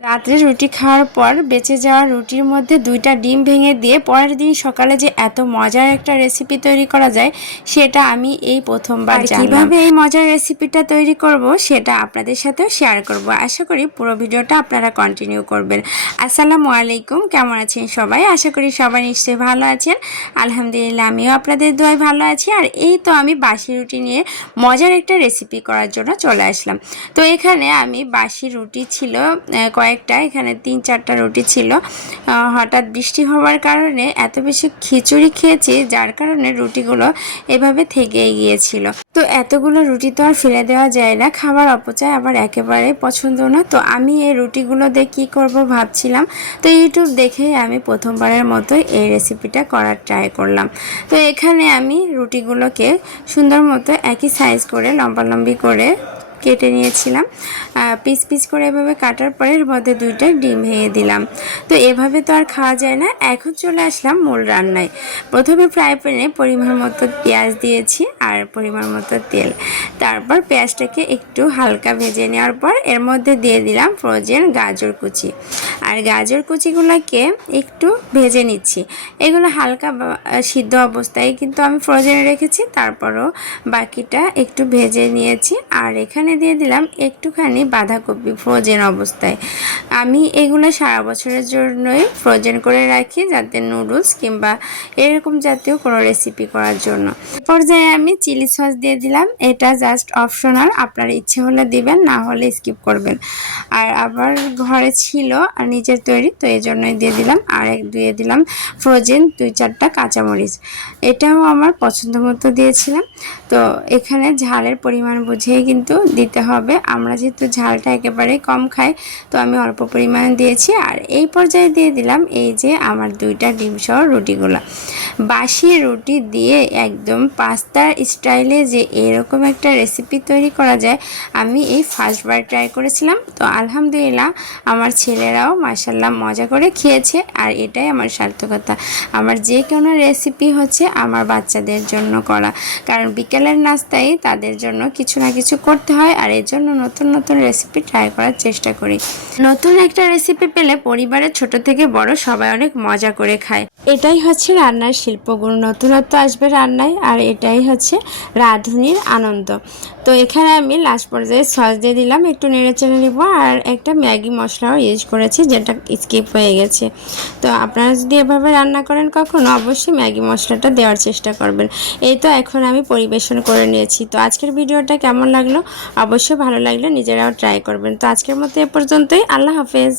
রাত্রে রুটি খাওয়ার পর বেঁচে যাওয়া রুটির মধ্যে দুইটা ডিম ভেঙে দিয়ে পরের দিন সকালে যে এত মজার একটা রেসিপি তৈরি করা যায় সেটা আমি এই প্রথমবার কীভাবে এই মজার রেসিপিটা তৈরি করব সেটা আপনাদের সাথেও শেয়ার করব। আশা করি পুরো ভিডিওটা আপনারা কন্টিনিউ করবেন। আসসালামু আলাইকুম কেমন আছেন সবাই? আশা করি সবাই নিশ্চয়ই ভালো আছেন। আলহামদুলিল্লাহ আমিও আপনাদের দোয়ায় ভালো আছি। আর এই তো আমি বাসি রুটি নিয়ে মজার একটা রেসিপি করার জন্য চলে আসলাম। তো এখানে আমি বাসি রুটি ছিল আহ, কয়েকটা, এখানে তিন চারটা রুটি ছিল। হঠাৎ বৃষ্টি হওয়ার কারণে এত বেশি খিচুড়ি খেয়েছি, যার কারণে রুটিগুলো এভাবে থেকেই গিয়েছিল। তো এতগুলো রুটি তো আর ফেলে দেওয়া যায় না খাবার অপচয় আবার একেবারে পছন্দ না। তো আমি এই রুটিগুলো দিয়ে কী করব ভাবছিলাম। তো ইউটিউব দেখেই আমি প্রথমবারের মতো এই রেসিপিটা করার ট্রাই করলাম। তো এখানে আমি রুটিগুলোকে সুন্দর মতো একই সাইজ করে লম্বালম্বি করে কেটে নিয়েছিলাম। পিস পিস করে এভাবে কাটার পরে এর মধ্যে দুইটা ডিম ভেঙে দিলাম। তো এভাবে তো আর খাওয়া যায় না। এখন চলে আসলাম মূল রান্নায়। প্রথমে ফ্রাই প্যানে পরিমাণ মতো পেঁয়াজ দিয়েছি আর পরিমাণ মতো তেল। তারপর পেঁয়াজটাকে একটু হালকা ভেজে নেওয়ার পর এর মধ্যে দিয়ে দিলাম ফ্রোজেন গাজর কুচি। আর গাজর কুচিগুলোকে একটু ভেজে নিচ্ছি। এগুলো হালকা সিদ্ধ অবস্থায় কিন্তু আমি ফ্রোজেনে রেখেছি। তারপরও বাকিটা একটু ভেজে নিয়েছি। আর এখানে দিয়ে দিলাম একটুখানি বাঁধাকপি ফ্রোজেন অবস্থায়। আমি এগুলো সারা বছরের জন্যই ফ্রোজেন করে রাখি যাতে নুডলস কিংবা এরকম জাতীয় কোনো রেসিপি করার জন্য। পর্যায়ে আমি চিলি সস দিয়ে দিলাম। এটা জাস্ট অপশনাল আপনার ইচ্ছে হলে দিবেন, না হলে স্কিপ করবেন। আর আবার ঘরে ছিল আর নিজের তৈরি, তো এই জন্যই দিয়ে দিলাম। আর এক দিয়ে দিলাম ফ্রোজেন দুই চারটা কাঁচামরিচ। এটাও আমার পছন্দ মতো দিয়েছিলাম। তো এখানে ঝালের পরিমাণ বুঝেই কিন্তু দিতে হবে। আমরা যেহেতু ঝালটা একেবারেই কম খাই, তো আমি অল্প পরিমাণে দিয়েছি। আর এই পর্যায়ে দিয়ে দিলাম এই যে আমার দুইটা ডিম সহ রুটিগুলো। বাসি রুটি দিয়ে একদম পাস্তার স্টাইলে যে এরকম একটা রেসিপি তৈরি করা যায়, আমি এই ফার্স্টবার ট্রাই করেছিলাম। তো আলহামদুলিল্লাহ আমার ছেলেরাও মাসাল্লাহ মজা করে খেয়েছে আর এটাই আমার সার্থকতা। আমার যে কোনো রেসিপি হচ্ছে আমার বাচ্চাদের জন্য করা। কারণ বিকেলের নাস্তায় তাদের জন্য কিছু না কিছু করতে হয় আর এর জন্য নতুন নতুন রেসিপি ট্রাই করার চেষ্টা করি। নতুন একটা রেসিপি পেলে পরিবারের ছোট থেকে বড় সবাই অনেক মজা করে খায়। এটাই হচ্ছে রান্নার শিল্পগুণ। নতুনত্ব আসবে রান্নায় আর এটাই হচ্ছে রাঁধুনির আনন্দ। তো এখানে আমি লাস্ট পর্যায়ে সস দিয়ে দিলাম, একটু নেড়ে চেড়ে নিব আর একটা ম্যাগি মশলাও ইউজ করেছি যেটা স্কিপ হয়ে গেছে। তো আপনারা যদি এভাবে রান্না করেন কখনো, অবশ্যই ম্যাগি মশলাটা দেওয়ার চেষ্টা করবেন। এই তো এখন আমি পরিবেশন করে নিয়েছি। তো আজকের ভিডিওটা কেমন লাগল? অবশ্যই ভালো লাগলে নিজেরাও ট্রাই করবেন। তো আজকের মতো এ পর্যন্তই। আল্লাহ হাফেজ।